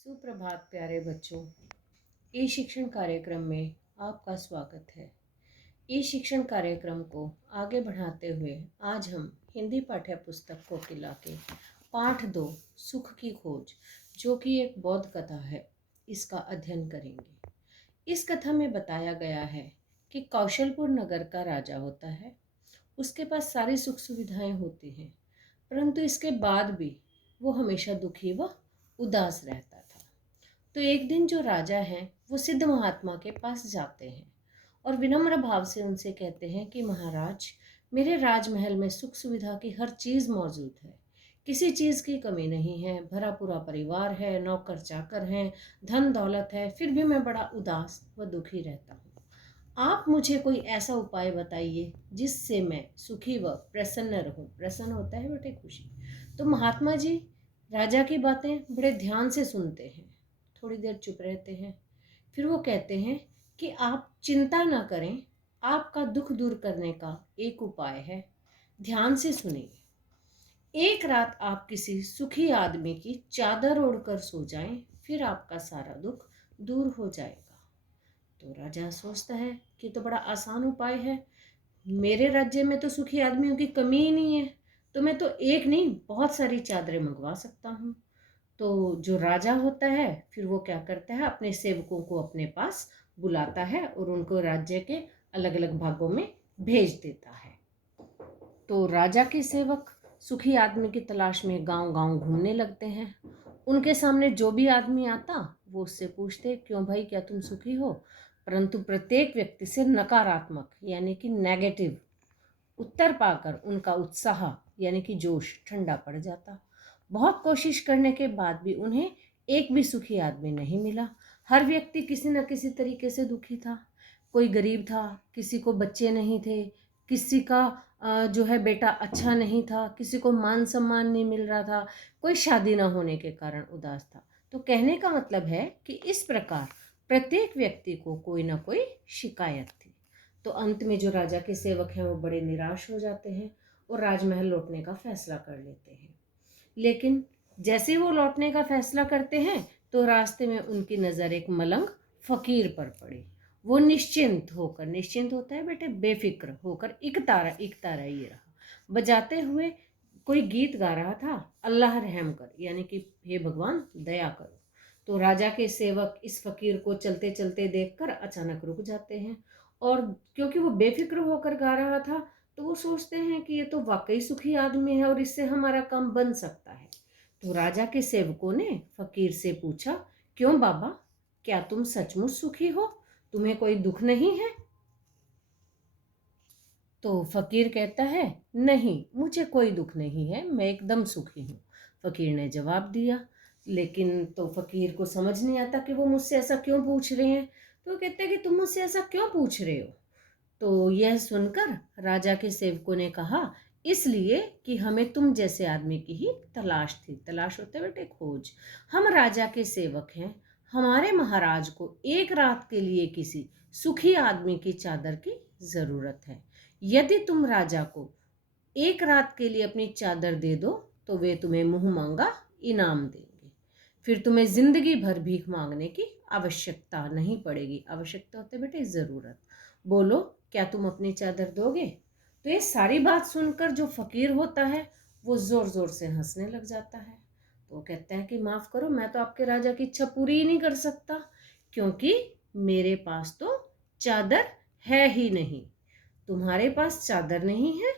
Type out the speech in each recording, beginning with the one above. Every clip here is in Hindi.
सुप्रभात प्यारे बच्चों। ई शिक्षण कार्यक्रम में आपका स्वागत है। ई शिक्षण कार्यक्रम को आगे बढ़ाते हुए आज हम हिंदी पाठ्य पुस्तक कोकिला के पाठ 2 सुख की खोज, जो कि एक बौद्ध कथा है, इसका अध्ययन करेंगे। इस कथा में बताया गया है कि कौशलपुर नगर का राजा होता है। उसके पास सारी सुख सुविधाएं होती हैं, परंतु इसके बाद भी वो हमेशा दुखी व उदास रहता था। तो एक दिन जो राजा हैं वो सिद्ध महात्मा के पास जाते हैं और विनम्र भाव से उनसे कहते हैं कि महाराज, मेरे राजमहल में सुख सुविधा की हर चीज़ मौजूद है, किसी चीज़ की कमी नहीं है, भरा पूरा परिवार है, नौकर चाकर हैं, धन दौलत है, फिर भी मैं बड़ा उदास व दुखी रहता हूँ। आप मुझे कोई ऐसा उपाय बताइए जिससे मैं सुखी व प्रसन्न रहूं। प्रसन्न होता है बेटे खुशी। तो महात्मा जी राजा की बातें बड़े ध्यान से सुनते हैं, थोड़ी देर चुप रहते हैं, फिर वो कहते हैं कि आप चिंता ना करें, आपका दुख दूर करने का एक उपाय है, ध्यान से सुनिए। एक रात आप किसी सुखी आदमी की चादर ओढ़कर सो जाएं, फिर आपका सारा दुख दूर हो जाएगा। तो राजा सोचता है कि तो बड़ा आसान उपाय है, मेरे राज्य में तो सुखी आदमियों की कमी ही नहीं है, तो मैं तो एक नहीं बहुत सारी चादरें मंगवा सकता हूँ। तो जो राजा होता है फिर वो क्या करता है, अपने सेवकों को अपने पास बुलाता है और उनको राज्य के अलग अलग भागों में भेज देता है। तो राजा के सेवक सुखी आदमी की तलाश में गांव गांव घूमने लगते हैं। उनके सामने जो भी आदमी आता वो उससे पूछते, क्यों भाई, क्या तुम सुखी हो? परंतु प्रत्येक व्यक्ति से नकारात्मक यानी कि नेगेटिव उत्तर पाकर उनका उत्साह यानी कि जोश ठंडा पड़ जाता। बहुत कोशिश करने के बाद भी उन्हें एक भी सुखी आदमी नहीं मिला। हर व्यक्ति किसी न किसी तरीके से दुखी था। कोई गरीब था, किसी को बच्चे नहीं थे, किसी का जो है बेटा अच्छा नहीं था, किसी को मान सम्मान नहीं मिल रहा था, कोई शादी ना होने के कारण उदास था। तो कहने का मतलब है कि इस प्रकार प्रत्येक व्यक्ति को कोई ना कोई शिकायत थी। तो अंत में जो राजा के सेवक हैं वो बड़े निराश हो जाते हैं और राजमहल लौटने का फैसला कर लेते हैं। लेकिन जैसे वो लौटने का फैसला करते हैं तो रास्ते में उनकी नज़र एक मलंग फकीर पर पड़ी। वो निश्चिंत होकर, निश्चिंत होता है बेटे बेफिक्र होकर, इकता रहा ये रहा, बजाते हुए कोई गीत गा रहा था, अल्लाह रहम कर, यानी कि हे भगवान दया करो। तो राजा के सेवक इस फकीर को चलते चलते देखकर अचानक रुक जाते हैं और क्योंकि वो बेफिक्र होकर गा रहा था तो वो सोचते हैं कि ये तो वाकई सुखी आदमी है और इससे हमारा काम बन सकता है। तो राजा के सेवकों ने फकीर से पूछा, क्यों बाबा, क्या तुम सचमुच सुखी हो? तुम्हें कोई दुख नहीं है? तो फकीर कहता है, नहीं, मुझे कोई दुख नहीं है, मैं एकदम सुखी हूँ। फकीर ने जवाब दिया। लेकिन तो फकीर को समझ नहीं आता कि वो मुझसे ऐसा क्यों पूछ रहे हैं। तो कहते हैं कि तुम मुझसे ऐसा क्यों पूछ रहे हो? तो यह सुनकर राजा के सेवकों ने कहा, इसलिए कि हमें तुम जैसे आदमी की ही तलाश थी। तलाश होते बेटे खोज। हम राजा के सेवक हैं, हमारे महाराज को एक रात के लिए किसी सुखी आदमी की चादर की ज़रूरत है। यदि तुम राजा को एक रात के लिए अपनी चादर दे दो तो वे तुम्हें मुंह मांगा इनाम देंगे, फिर तुम्हें जिंदगी भर भीख मांगने की आवश्यकता नहीं पड़ेगी। आवश्यकता होते बेटे ज़रूरत। बोलो, क्या तुम अपनी चादर दोगे? तो ये सारी बात सुनकर जो फकीर होता है वो ज़ोर ज़ोर से हंसने लग जाता है। तो वो कहता है कि माफ़ करो, मैं तो आपके राजा की इच्छा पूरी ही नहीं कर सकता, क्योंकि मेरे पास तो चादर है ही नहीं। तुम्हारे पास चादर नहीं है,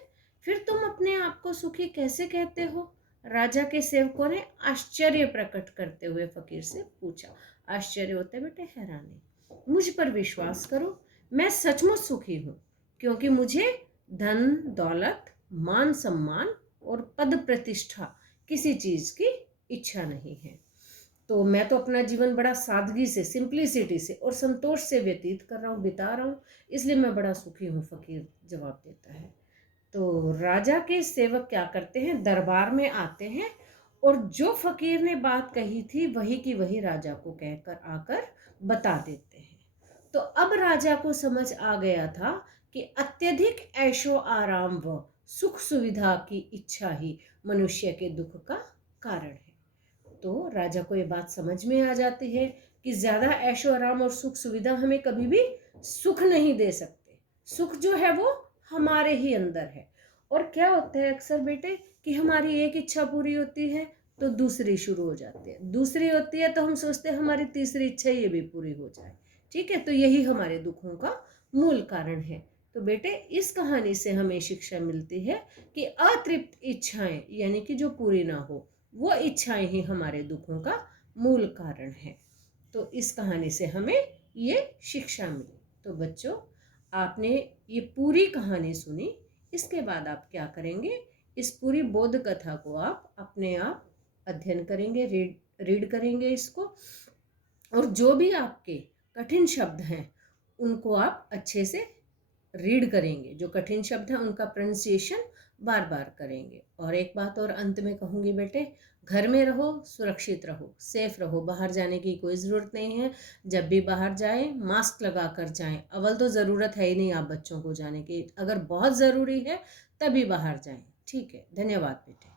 फिर तुम अपने आप को सुखी कैसे कहते हो? राजा के सेवकों ने आश्चर्य प्रकट करते हुए फकीर से पूछा। आश्चर्य होते बेटे हैरानी। मुझ पर विश्वास करो, मैं सचमुच सुखी हूँ, क्योंकि मुझे धन दौलत मान सम्मान और पद प्रतिष्ठा किसी चीज़ की इच्छा नहीं है। तो मैं तो अपना जीवन बड़ा सादगी से, सिंप्लिसिटी से और संतोष से व्यतीत कर रहा हूँ, बिता रहा हूँ, इसलिए मैं बड़ा सुखी हूँ। फकीर जवाब देता है। तो राजा के सेवक क्या करते हैं, दरबार में आते हैं और जो फकीर ने बात कही थी वही की वही राजा को कहकर आकर बता देते हैं। तो अब राजा को समझ आ गया था कि अत्यधिक ऐशो आराम व सुख सुविधा की इच्छा ही मनुष्य के दुख का कारण है। तो राजा को ये बात समझ में आ जाती है कि ज़्यादा ऐशो आराम और सुख सुविधा हमें कभी भी सुख नहीं दे सकते। सुख जो है वो हमारे ही अंदर है। और क्या होता है अक्सर बेटे कि हमारी एक इच्छा पूरी होती है तो दूसरी शुरू हो जाती है, दूसरी होती है तो हम सोचते हैं हमारी तीसरी इच्छा ये भी पूरी हो जाए। ठीक है, तो यही हमारे दुखों का मूल कारण है। तो बेटे इस कहानी से हमें शिक्षा मिलती है कि अतृप्त इच्छाएं यानी कि जो पूरी ना हो वो इच्छाएं ही हमारे दुखों का मूल कारण है। तो इस कहानी से हमें ये शिक्षा मिली। तो बच्चों, आपने ये पूरी कहानी सुनी, इसके बाद आप क्या करेंगे, इस पूरी बोध कथा को आप अपने आप अध्ययन करेंगे, रीड करेंगे इसको, और जो भी आपके कठिन शब्द हैं उनको आप अच्छे से रीड करेंगे। जो कठिन शब्द हैं उनका प्रोनाउंसिएशन बार बार करेंगे। और एक बात और अंत में कहूँगी बेटे, घर में रहो, सुरक्षित रहो, सेफ रहो, बाहर जाने की कोई ज़रूरत नहीं है। जब भी बाहर जाएं मास्क लगा कर जाएं। अव्वल तो ज़रूरत है ही नहीं आप बच्चों को जाने की, अगर बहुत ज़रूरी है तभी बाहर जाएं। ठीक है, धन्यवाद बेटे।